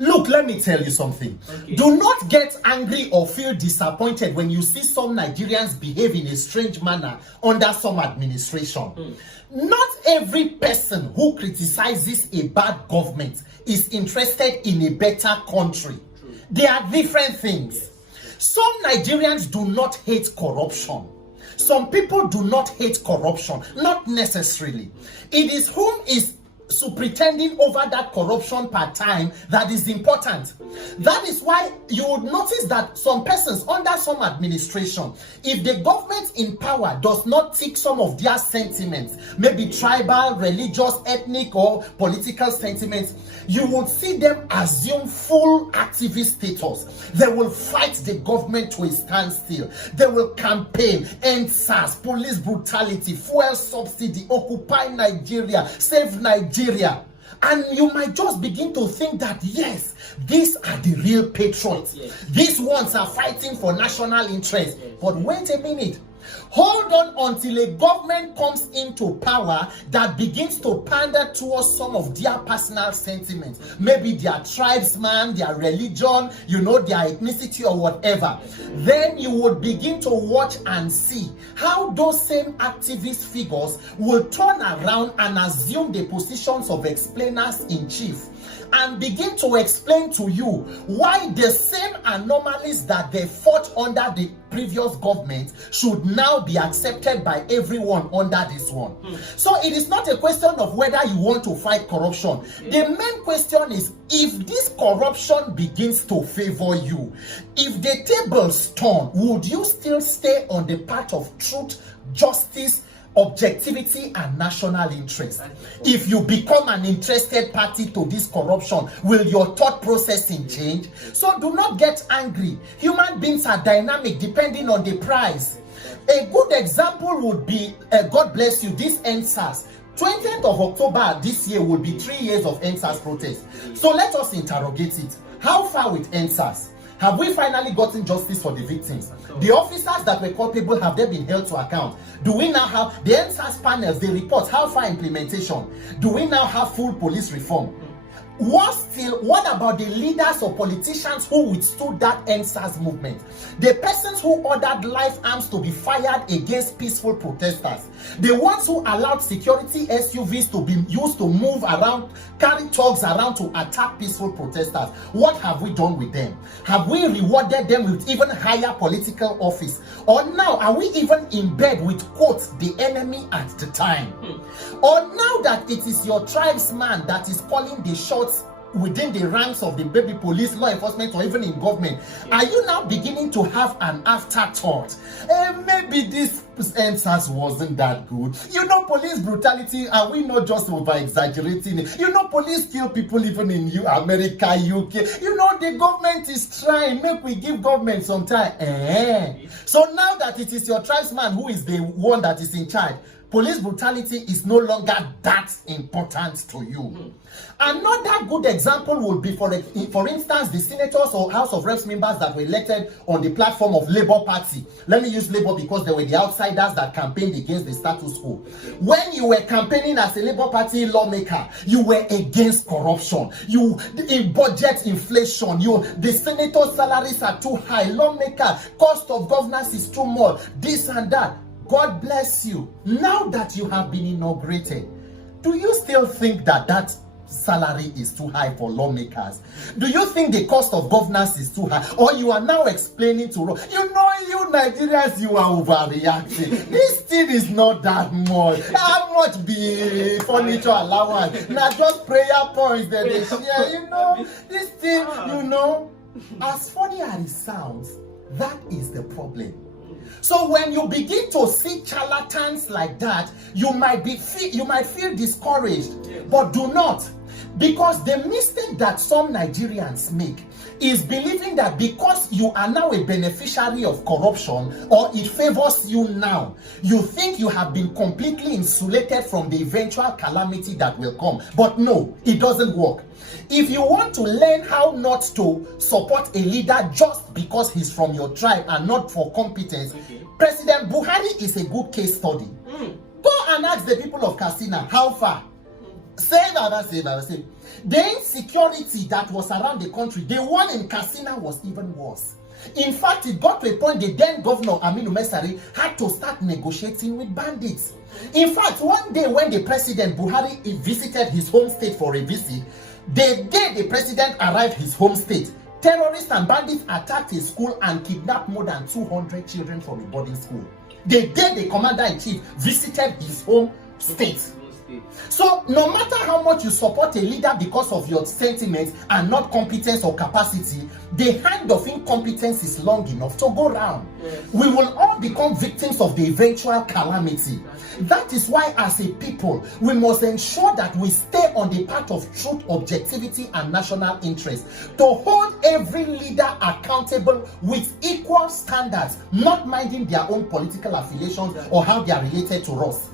Look, let me tell you something. Okay. Do not get angry or feel disappointed when you see some Nigerians behave in a strange manner under some administration. Not every person who criticizes a bad government is interested in a better country. They are different things. Some Nigerians do not hate corruption. Some people do not hate corruption, not necessarily. It is whom is superintending over that corruption part time that is important. That is why you would notice that some persons under some administration, if the government in power does not tick some of their sentiments, maybe tribal, religious, ethnic, or political sentiments, you would see them assume full activist status. They will fight the government to a standstill. They will campaign, end SARS, police brutality, fuel subsidy, occupy Nigeria, save Nigeria. And you might just begin to think that, yes, these are the real patriots. Yes. These ones are fighting for national interest. Yes. But wait a minute. Hold on until a government comes into power that begins to pander towards some of their personal sentiments. Maybe their tribesman, their religion, their ethnicity or whatever. Then you would begin to watch and see how those same activist figures will turn around and assume the positions of explainers in chief and begin to explain to you why the same anomalies that they fought under the previous government should now be accepted by everyone under this one. So it is not a question of whether you want to fight corruption. The main question is, if this corruption begins to favor you, if the tables turn, would you still stay on the path of truth, justice, objectivity, and national interest? If you become an interested party to this corruption, will your thought processing change? So do not get angry. Human beings are dynamic depending on the price. A good example would be, God bless you, this NSAS. 20th of October this year will be 3 years of NSAS protest. So let us interrogate it. How far with NSAS? Have we finally gotten justice for the victims? The officers that were culpable, have they been held to account? Do we now have the NSAS panels, they report how far implementation? Do we now have full police reform? What about the leaders or politicians who withstood that NSAS movement? The persons who ordered live arms to be fired against peaceful protesters. The ones who allowed security SUVs to be used to move around, carry thugs around to attack peaceful protesters. What have we done with them? Have we rewarded them with even higher political office? Or now, are we even in bed with, quote, the enemy at the time? Or now that it is your tribesman that is calling the shots within the ranks of the baby police, law enforcement, or even in government, are you now beginning to have an afterthought? Maybe this NSAS wasn't that good. Police brutality, are we not just over exaggerating it? Police kill people even in America, UK. The government is trying. Make we give government some time. So now that it is your tribesman who is the one that is in charge, police brutality is no longer that important to you. Another good example would be, for instance, the senators or House of Reps members that were elected on the platform of Labour Party. Let me use Labour because they were the outsiders that campaigned against the status quo. When you were campaigning as a Labour Party lawmaker, you were against corruption. In budget inflation, the senators' salaries are too high. Lawmaker, cost of governance is too much. This and that. God bless you. Now that you have been inaugurated, do you still think that salary is too high for lawmakers? Do you think the cost of governance is too high? Or you are now explaining to you Nigerians, you are overreacting. This thing is not that much. How much be furniture allowance? Now just prayer points that they share. This thing, as funny as it sounds, that is the problem. So when you begin to see charlatans like that, you might feel discouraged, but do not. Because the mistake that some Nigerians make is believing that because you are now a beneficiary of corruption or it favors you now, you think you have been completely insulated from the eventual calamity that will come. But no, it doesn't work. If you want to learn how not to support a leader just because he's from your tribe and not for competence, President Buhari is a good case study. Go and ask the people of Katsina how far. Save. The insecurity that was around the country, the one in Katsina was even worse. In fact, it got to a point the then governor, Aminu Mesari, had to start negotiating with bandits. In fact, one day when the president Buhari visited his home state for a visit, the day the president arrived his home state, terrorists and bandits attacked his school and kidnapped more than 200 children from a boarding school. The day the commander-in-chief visited his home state. So, no matter how much you support a leader because of your sentiments and not competence or capacity, the hand of incompetence is long enough to go round. Yes. We will all become victims of the eventual calamity. That is why, as a people, we must ensure that we stay on the path of truth, objectivity, and national interest to hold every leader accountable with equal standards, not minding their own political affiliations or how they are related to us.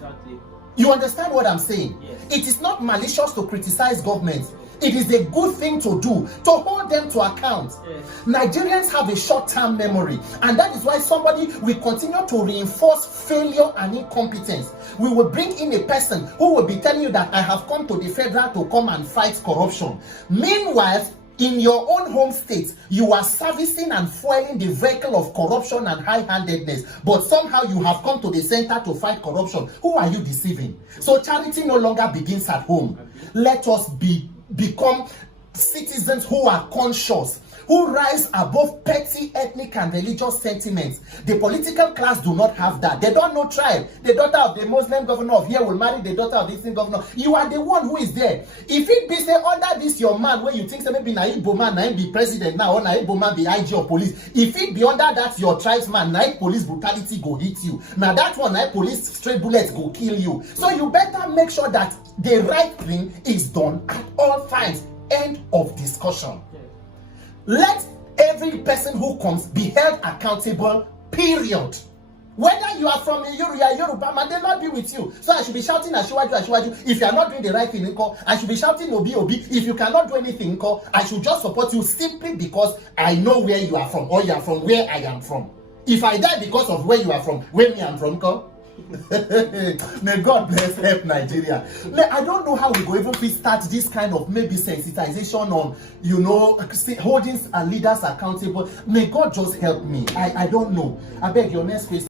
You understand what I'm saying? Yes. It is not malicious to criticize government. It is a good thing to do, to hold them to account. Yes. Nigerians have a short-term memory, and that is why somebody will continue to reinforce failure and incompetence. We will bring in a person who will be telling you that I have come to the federal to come and fight corruption. Meanwhile, in your own home state, you are servicing and fueling the vehicle of corruption and high-handedness, but somehow you have come to the center to fight corruption. Who are you deceiving? So charity no longer begins at home. Let us become citizens who are conscious, who rise above petty ethnic and religious sentiments. The political class do not have that. They don't know tribe. The daughter of the Muslim governor of here will marry the daughter of the Muslim governor. You are the one who is there. If it be say under this your man where you think say maybe Naib man na be president now or Naib man be IG or police, if it be under that your tribesman Naib police brutality go hit you. Now that one Naib police straight bullets go kill you. So you better make sure that the right thing is done at all times. End of discussion. Let every person who comes be held accountable, period. Whether you are from a Yoruba man, they not be with you. So I should be shouting Asiwaju. If you are not doing the right thing, I should be shouting Obi. If you cannot do anything, I should just support you simply because I know where you are from or you are from where I am from. If I die because of where you are from, where me am from, may God bless help Nigeria. I don't know how we go even start this kind of maybe sensitization on, holding leaders accountable. May God just help me. I don't know. I beg your next question.